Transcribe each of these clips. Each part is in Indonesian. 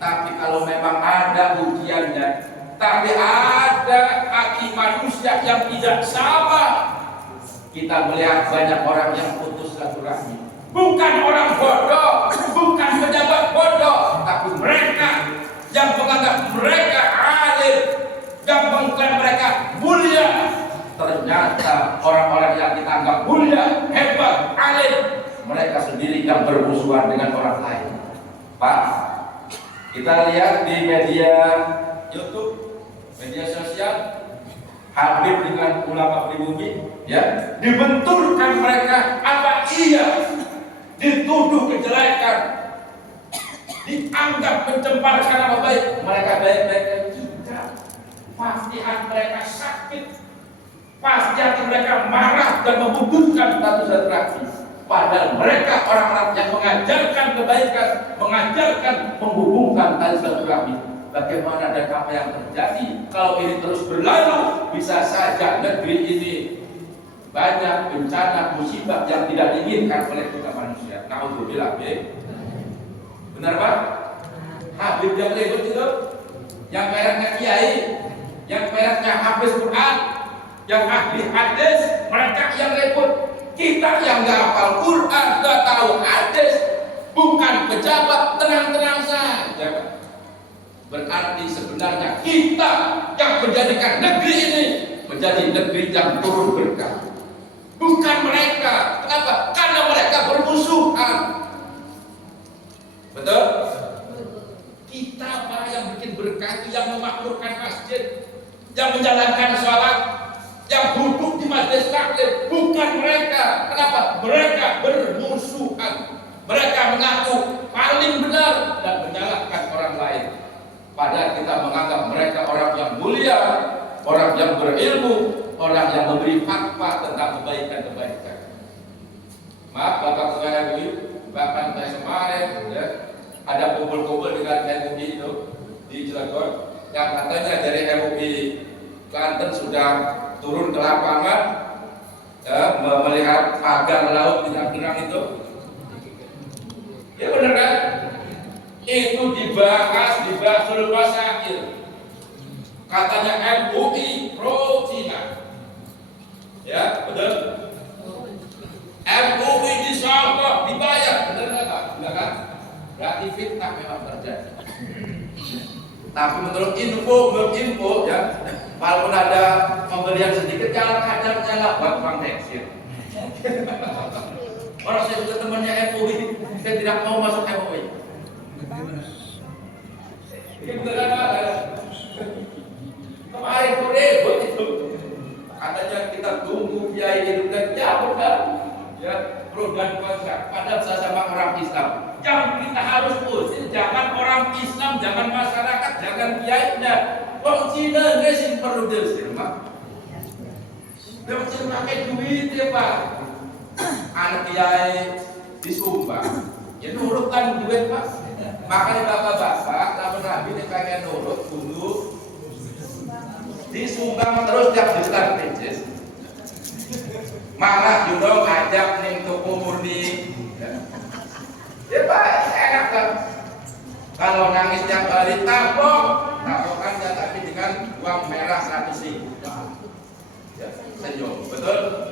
Tapi kalau memang ada ujiannya, tapi ada hati manusia yang tidak sama, kita melihat banyak orang yang putus silaturahmi. Bukan orang bodoh, bukan pejabat bodoh, tapi mereka yang menganggap mereka alim, yang mengklaim mereka mulia. Ternyata orang-orang yang kita anggap mulia, hebat, alim, mereka sendiri yang bermusuhan dengan orang lain. Pak, kita lihat di media YouTube, media sosial, Habib dengan ulama pribumi, ya, dibenturkan mereka. Apa iya dituduh kejelekan, dianggap mencemparkan nama baik? Mereka baik-baik tidak. Pasti hati mereka sakit, pasti hati mereka marah dan membutuhkan status silaturahmi. Padahal mereka orang-orang yang mengajarkan kebaikan, mengajarkan menghubungkan tali silaturahmi. Bagaimana dan apa yang terjadi kalau ini terus berlalu? Bisa saja negeri ini banyak bencana musibah yang tidak diinginkan oleh kita manusia. Naudzubillah, benar Pak? Habib yang ribut itu, yang mereknya kiai, yang mereknya hafiz Quran, yang ahli hadis, mereka yang ribut. Kita yang nggak hafal Quran, nggak tahu hadis, bukan pejabat, tenang-tenang saja. Berarti sebenarnya kita yang menjadikan negeri ini menjadi negeri yang turun berkah, bukan mereka. Kenapa? Karena mereka bermusuhan. Betul? Kita Pak yang bikin berkah, yang memakmurkan masjid, yang menjalankan sholat, yang duduk di majelis taklim, bukan mereka. Kenapa? Mereka bermusuhan. Mereka mengaku paling benar dan menyalahkan orang lain. Padahal kita menganggap mereka orang yang mulia, orang yang berilmu, orang yang memberi fatwa tentang kebaikan-kebaikan. Maaf Bapak Ketua MUI, bahkan saya kemarin ya, ada kumpul-kumpul dengan MUI itu di Cilegon, yang katanya dari MUI Banten sudah turun ke lapangan ya, melihat pagar laut di Tangerang itu. Ya benar kan? Itu dibahas di Basul Masail. Katanya MUI pro Cina. Ya, betul. MUI disogok, dibayar, benar enggak? Enggak kan? Berarti fitnah memang terjadi. Tapi menurut info ya, walaupun ada pembelian sedikit, jangan kadarnya buat uang tekstil. Orang saya juga temannya MUI, saya tidak mau masuk MUI. Ini beneran ada. Kemarin itu ribut itu. Katanya kita tunggu kiai itu dan jauh kan, ya pro dan kontra. Padahal saya sama orang Islam. Yang kita harus usir jangan orang Islam, jangan masyarakat, jangan kiainya. Wong Cina nggak sih perlu diusir mak. Dia mesti pakai duit ya Pak. Anak kiai disumbang, ya nurutkan duit Pak. Makanya bapak-bapak, lamun Nabi ini pengen nurut dulu, disumbang terus tiap juta pecis. Malah juga ngajak nih toko murni. Ya Pak, enak kan? Kalau nangis tiap hari tapokan ya, tapi dengan uang merah 100.000. Ya, senyum, betul?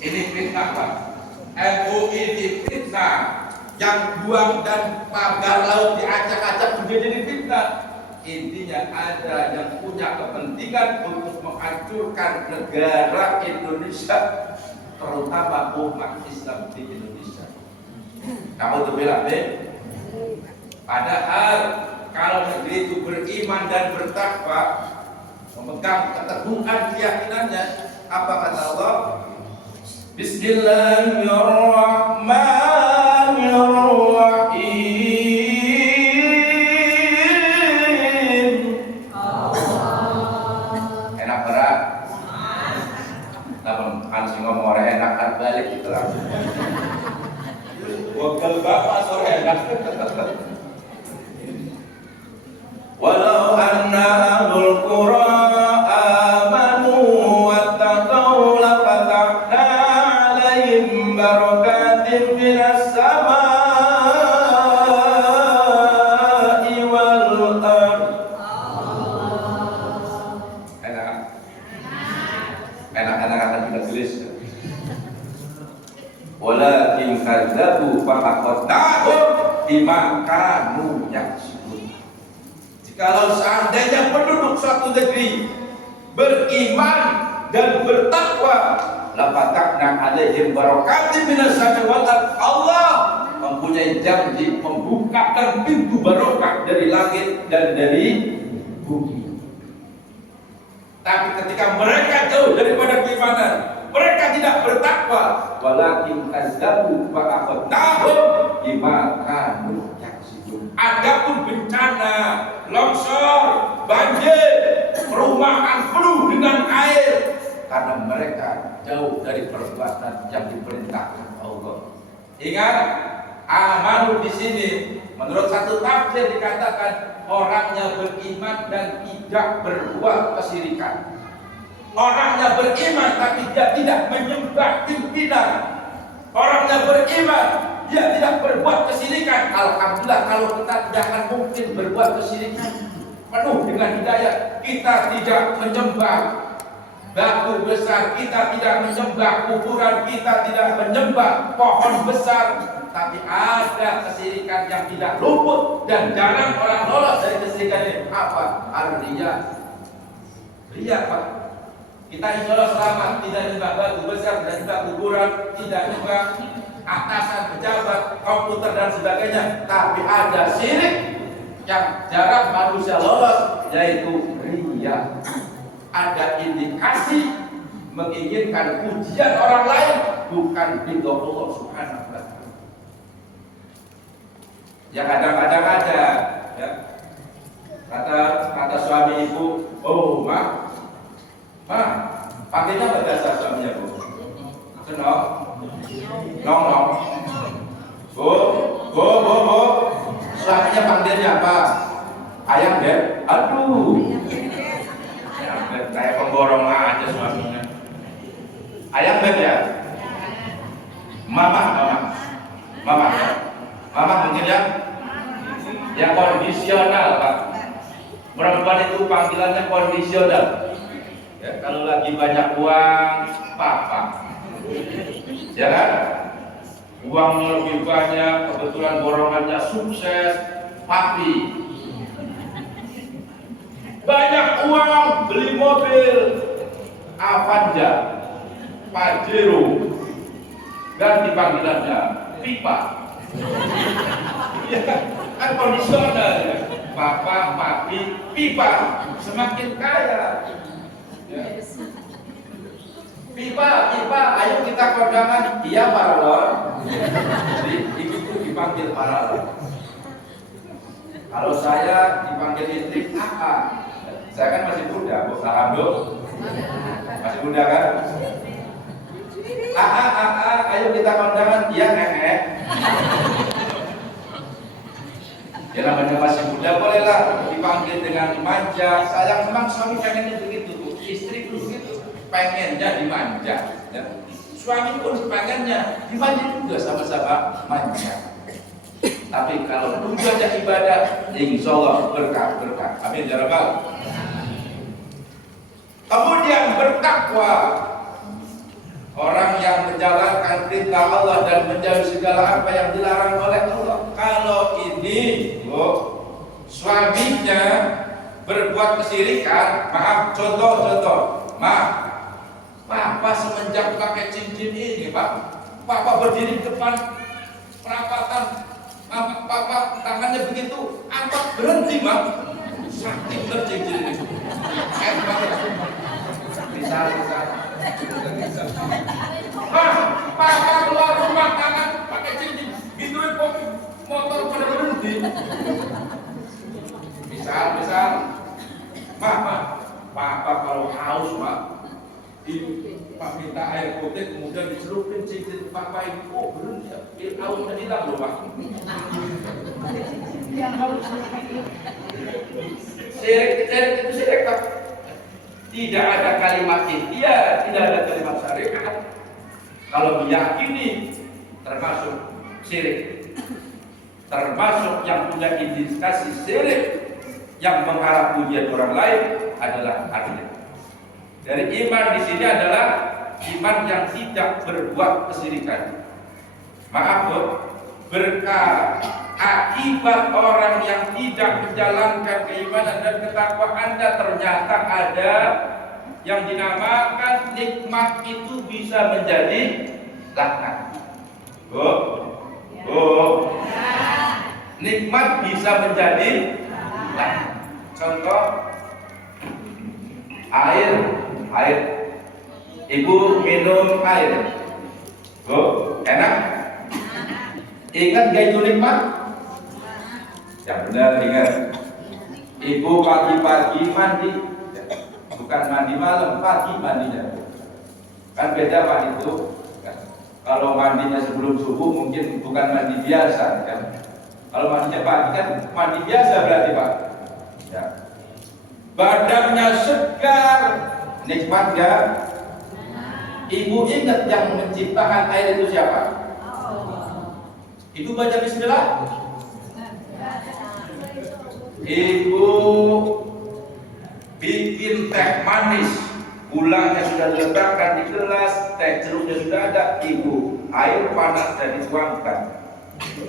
Ini fitnah Pak. MUI difitnah. Yang buang dan pagar laut diacak-acak juga jadi fitnah. Intinya ada yang punya kepentingan untuk menghancurkan negara Indonesia, terutama umat Islam di Indonesia. Kamu tuh bilang deh. Padahal kalau negeri itu beriman dan bertakwa, memegang keteguhan keyakinannya, apa kata Allah? Bismillahirrahmanirrahim. Enak berat. Namun kan sih ngomong orang enak kan balik gitu lah. Wakil bapak sore enak. Walau anna ahlul qura amanu wattaqau lafatahna alaihim barakatin akhadnahum bima kanu yaksibun. Jikalau seandainya penduduk suatu negeri beriman dan bertakwa, lafatahna alaihim barakatin minas samai wal ardh. Allah mempunyai janji membukakan pintu barokah dari langit dan dari bumi. Tapi ketika mereka jauh daripada keimanan, mereka tidak bertakwa, walakin kazzabu fa akhadnahum bima kanu yaksibun. Adapun bencana, longsor, banjir, perumahan penuh dengan air karena mereka jauh dari perbuatan yang diperintahkan Allah. Ingat, amanu di sini menurut satu tafsir dikatakan orangnya beriman dan tidak berbuat kesyirikan. Orangnya beriman tapi dia tidak menyembah pimpinan. Orangnya beriman, dia tidak berbuat kesyirikan. Alhamdulillah, kalau kita tidak akan mungkin berbuat kesyirikan. Penuh dengan hidayah. Kita tidak menyembah batu besar, kita tidak menyembah kuburan, kita tidak menyembah pohon besar. Tapi ada kesyirikan yang tidak luput dan jarang orang lolos dari kesyirikan ini. Apa? Ar-riya. Riya, Pak. Kita insya Allah selamat, tidak nyembah batu besar, tidak nyembah kuburan, tidak nyembah atasan, pejabat, komputer dan sebagainya. Tapi ada syirik yang jarang manusia lolos, yaitu riya. Ada indikasi menginginkan pujian orang lain, bukan ridho Allah Subhanahu wa Ta'ala. Ya kadang-kadang ada, ya, kata suami ibu, oh ma, panggilnya apa dasar suaminya bu? Senong, nong, bu, suaminya panggilnya apa? Ayam beb, aduh, ayam beb kayak pemborong aja suaminya. Ayam beb ya, mama mungkin ya, yang kondisional Pak. Perempuan itu panggilannya kondisional. Ya, kalau lagi banyak uang, papa. Ya kan? Uangnya lebih banyak, kebetulan borongannya sukses, papi. Banyak uang, beli mobil, Avanza, Pajero, ganti panggilannya pipa. Ya kan kondisional ya. Papa, papi, pipa, semakin kaya. Ya. Pipa, ayo kita kondangan. Iya paralon. Jadi ibu dipanggil paralon. Kalau saya dipanggil istri AA. Saya kan masih muda, Bu. Alhamdulillah. Masih muda kan? AA, ayo kita kondangan. Iya nenek. Ya namanya masih muda, bolehlah dipanggil dengan manja. Sayang, memang suami pengennya begitu, Bu. Istri pun begitu, pengennya dimanja. Ya. Suami pun pengennya dimanja juga, sama-sama manja. Tapi kalau tujuannya ibadah, insya Allah berkah. Amin ya Rabbal. Kemudian bertakwa. Orang yang menjalankan perintah Allah dan menjauhi segala apa yang dilarang oleh Allah. Kalau ini, Bu, suaminya berbuat kesyirikan, maaf, contoh, Papa semenjak pakai cincin ini, Pak, Papa berdiri di depan perapatan, Papa tangannya begitu, angkat berhenti, Mak, sakit bercincin ini. Bisa. Papa keluar rumah tangan pakai cincin, gituin motor pada berhenti. Misal, Papa kalau haus, Pak, Pak minta air putih, kemudian dicelupin cincin Papa itu, berhenti, hausnya hilang loh, Pak. Syirik itu syirik, Pak. Tidak ada kalimat ikhtiar, tidak ada kalimat syariat. Kalau meyakini termasuk syirik, termasuk yang punya indikasi syirik, yang mengharap pujian orang lain adalah artinya. Dari iman di sini adalah iman yang tidak berbuat kesyirikan. Maaf, Bu, berkah akibat orang yang tidak menjalankan keimanan dan ketakwaan Anda, ternyata ada yang dinamakan nikmat itu bisa menjadi laknat. Nikmat bisa menjadi laknat. Contoh air. Ibu minum air. Enak? Ingat gak itu nikmat? Ya benar, ingat. Ibu pagi-pagi mandi, bukan mandi malam, pagi mandinya. Kan beda Pak itu. Kalau mandinya sebelum subuh mungkin bukan mandi biasa, kan? Kalau mandinya pagi kan mandi biasa berarti Pak. Ya. Badannya segar, nikmat gak? Ibu ingat yang menciptakan air itu siapa? Ibu baca bismillah. Ibu bikin teh manis, gulanya sudah diletakkan di gelas, teh jeruknya sudah ada. Ibu air panas dan dituangkan,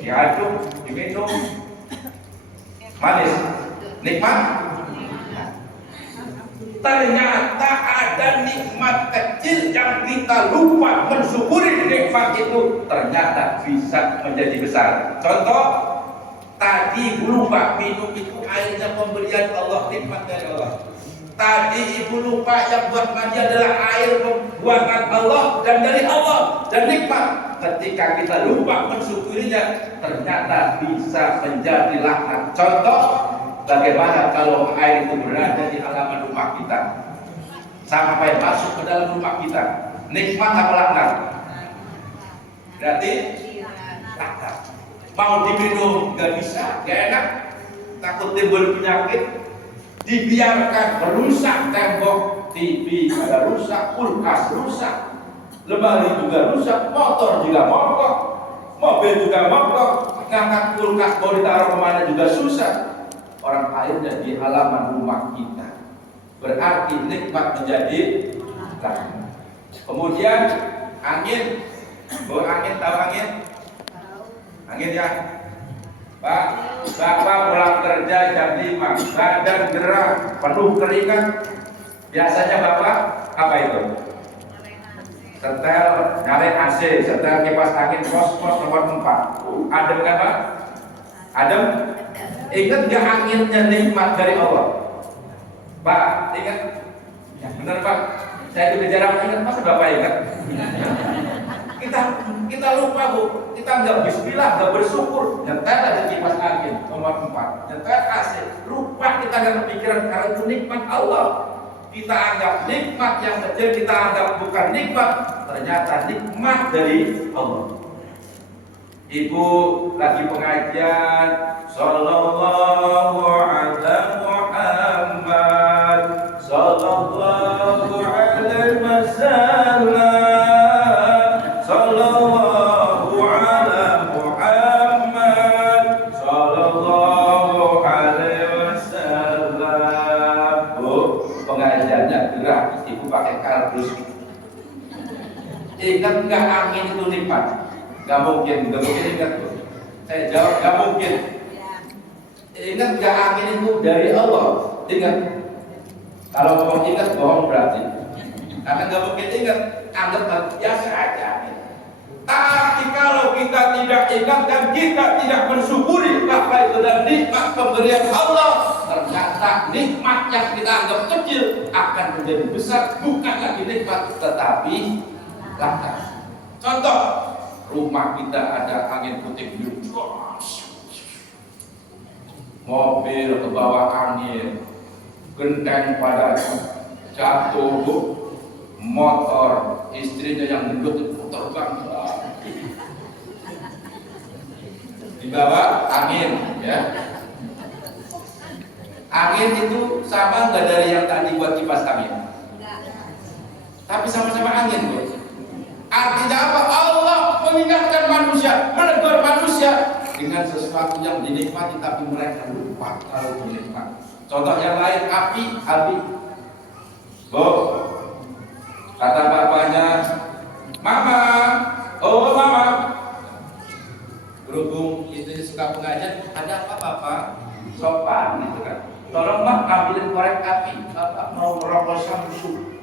diaduk, diminum, manis, nikmat. Ternyata ada nikmat kecil yang kita lupa mensyukuri. Nikmat itu ternyata bisa menjadi besar. Contoh, tadi ibu lupa minum itu airnya pemberian Allah, nikmat dari Allah. Tadi ibu lupa yang buat mandi adalah air buatan Allah dan dari Allah, dan nikmat. Ketika kita lupa mensyukurinya, ternyata bisa menjadi laknat. Contoh, bagaimana kalau air itu berada di halaman rumah kita sampai masuk ke dalam rumah kita, nikmat apa laknat? Berarti laknat. Mau diminum nggak bisa, nggak enak, takut timbul penyakit, dibiarkan merusak tembok, TV juga rusak, kulkas rusak, lemari juga rusak, motor juga mogok, mobil juga mogok, ngangkat kulkas mau ditaruh kemana juga susah. Orang airnya di halaman rumah kita, berarti nikmat menjadi laknat. Kemudian angin, angin tahu angin? Angin ya, Pak. Bapak pulang kerja jam 5, badan gerah, penuh keringat. Biasanya Bapak apa itu? Setel, nyalain AC, setel kipas angin pos nomor 4. Adem kan Pak? Adem? Ingat gak anginnya nikmat dari Allah? Pak, ingat? Ya, benar Pak. Saya itu jarang ingat, masa Bapak ingat? Kita lupa Bu. Kita nggak bismillah, nggak bersyukur. Nyetel ada kipas angin nomor 4, nyetel AC. Lupa, kita nggak kepikiran karena itu nikmat Allah. Kita anggap nikmat yang kecil, kita anggap bukan nikmat. Ternyata nikmat dari Allah. Ibu lagi pengajian, sallallahu ala Muhammad, sallallahu alaihi wasallam, sallallahu ala Muhammad, sallallahu alaihi wasallam. Bu, pengajiannya gerak, ibu pakai kardus. Ingat nggak angin itu nikmat? Gak mungkin ingat tuh. Saya jawab gak mungkin. Ingat gak angin itu dari Allah? Ingat. Kalau mau ingat bohong berarti. Karena gak mungkin ingat, anggap biasa aja. Tapi kalau kita tidak ingat dan kita tidak mensyukuri apa itu dan nikmat pemberian Allah, ternyata nikmat yang kita anggap kecil akan menjadi besar, bukan lagi nikmat tetapi laknat. Contoh, rumah kita ada angin puting beliung, mobil ke bawah angin, genteng pada jatuh, motor istrinya yang gendut itu terbang di bawah angin, ya. Angin itu sama nggak dari yang tadi buat kipas angin? Tapi sama-sama angin, Bu. Artinya apa? Allah mengingatkan manusia, menegur manusia dengan sesuatu yang dinikmati, tapi mereka lupa kalau dinikmati. Contoh yang lain, api. Bu, kata bapaknya, Mama, oh Mama, Berhubung istrinya suka pengajian, ada apa Bapak? Sopan gitu kan. Tolong Pak ambilin korek api, Bapak mau merokok samsu.